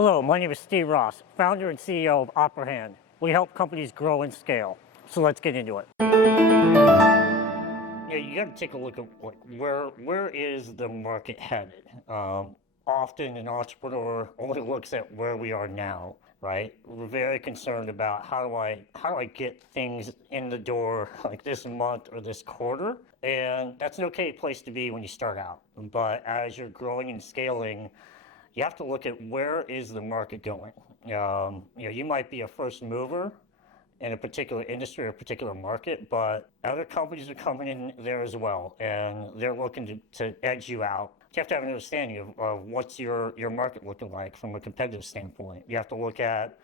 Hello, my name is Steve Ross, founder and CEO of Opera. We help companies grow and scale. So let's get into it. Yeah, you got to take a look at where is the market headed. Often an entrepreneur only looks at where we are now, right? We're very concerned about how do I get things in the door like this month or this quarter, and that's an okay place to be when you start out. But as you're growing and scaling, you have to look at where is the market going. You might be a first mover in a particular industry or a particular market, but other companies are coming in there as well, and they're looking to edge you out. You have to have an understanding of what's your market looking like from a competitive standpoint. You have to look at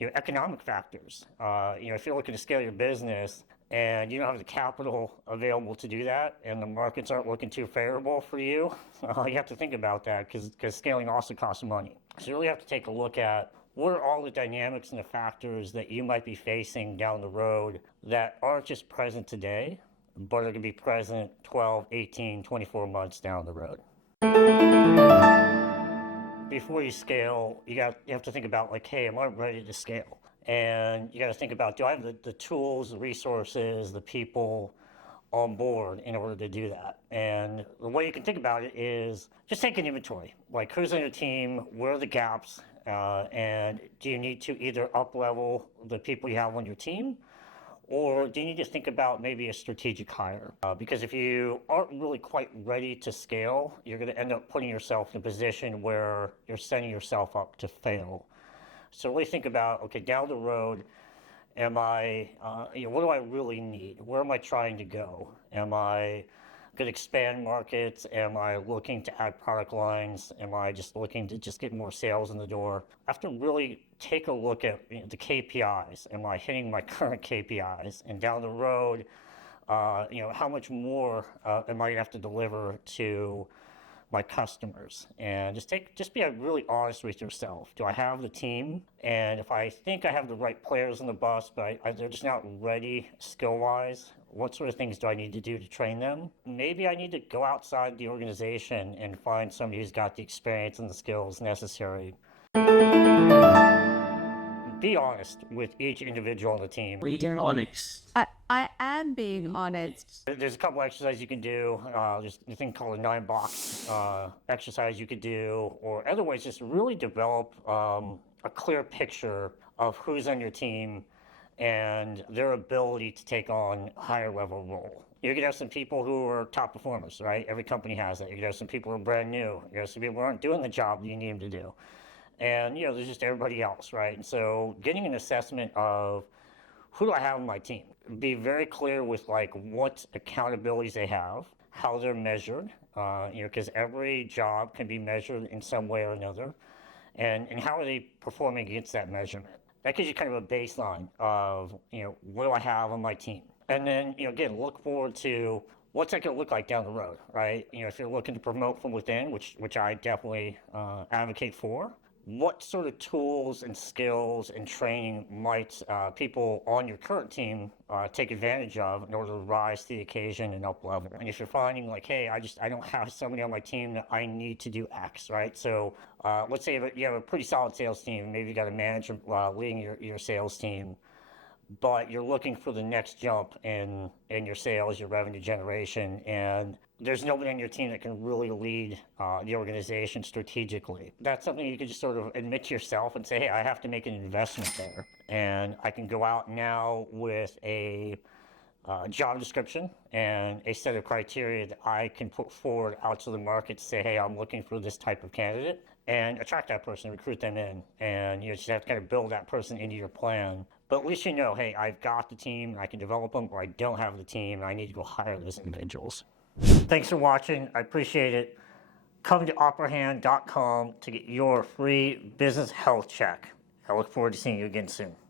economic factors. If you're looking to scale your business and you don't have the capital available to do that, and the markets aren't looking too favorable for you, you have to think about that because scaling also costs money. So you really have to take a look at what are all the dynamics and the factors that you might be facing down the road that aren't just present today, but are going to be present 12, 18, 24 months down the road. Before you scale, you have to think about hey, am I ready to scale? And you got to think about, do I have the tools, the resources, the people on board in order to do that? And the way you can think about it is just take an inventory. Like, who's on your team? Where are the gaps? And do you need to either up-level the people you have on your team, or do you need to think about maybe a strategic hire? Because if you aren't really quite ready to scale, you're going to end up putting yourself in a position where you're setting yourself up to fail. So really think about, okay, down the road, am I, what do I really need? Where am I trying to go? Am I going to expand markets? Am I looking to add product lines? Am I just looking to just get more sales in the door? I have to really take a look at the KPIs. Am I hitting my current KPIs? And down the road, how much more am I going to have to deliver to my customers? And just be really honest with yourself. Do I have the team? And if I think I have the right players on the bus, but they're just not ready skill-wise, what sort of things do I need to do to train them? Maybe I need to go outside the organization and find somebody who's got the experience and the skills necessary. Be honest with each individual on the team. Being honest. I am being honest. There's a couple exercises you can do. There's a thing called a 9-box exercise you could do, or other ways, just really develop a clear picture of who's on your team and their ability to take on a higher level role. You're going to have some people who are top performers, right? Every company has that. You're going to have some people who are brand new. You're going to have some people who aren't doing the job that you need them to do. And, there's just everybody else, right? And so getting an assessment of who do I have on my team? Be very clear with what accountabilities they have, how they're measured, because every job can be measured in some way or another, and how are they performing against that measurement. That gives you kind of a baseline of, what do I have on my team? And then, again, look forward to what's that going to look like down the road, right? If you're looking to promote from within, which I definitely advocate for, what sort of tools and skills and training might people on your current team take advantage of in order to rise to the occasion and up level? And if you're finding hey, I don't have somebody on my team that I need to do X, right? So let's say you have a pretty solid sales team, maybe you got a manager leading your sales team, but you're looking for the next jump in your sales, your revenue generation, and there's nobody on your team that can really lead the organization strategically. That's something you can just sort of admit to yourself and say, hey, I have to make an investment there. And I can go out now with a job description and a set of criteria that I can put forward out to the market to say, hey, I'm looking for this type of candidate, and attract that person, recruit them in. And you just have to kind of build that person into your plan. But at least hey, I've got the team, I can develop them, or I don't have the team, and I need to go hire those individuals. Thanks for watching. I appreciate it. Come to operahand.com to get your free business health check. I look forward to seeing you again soon.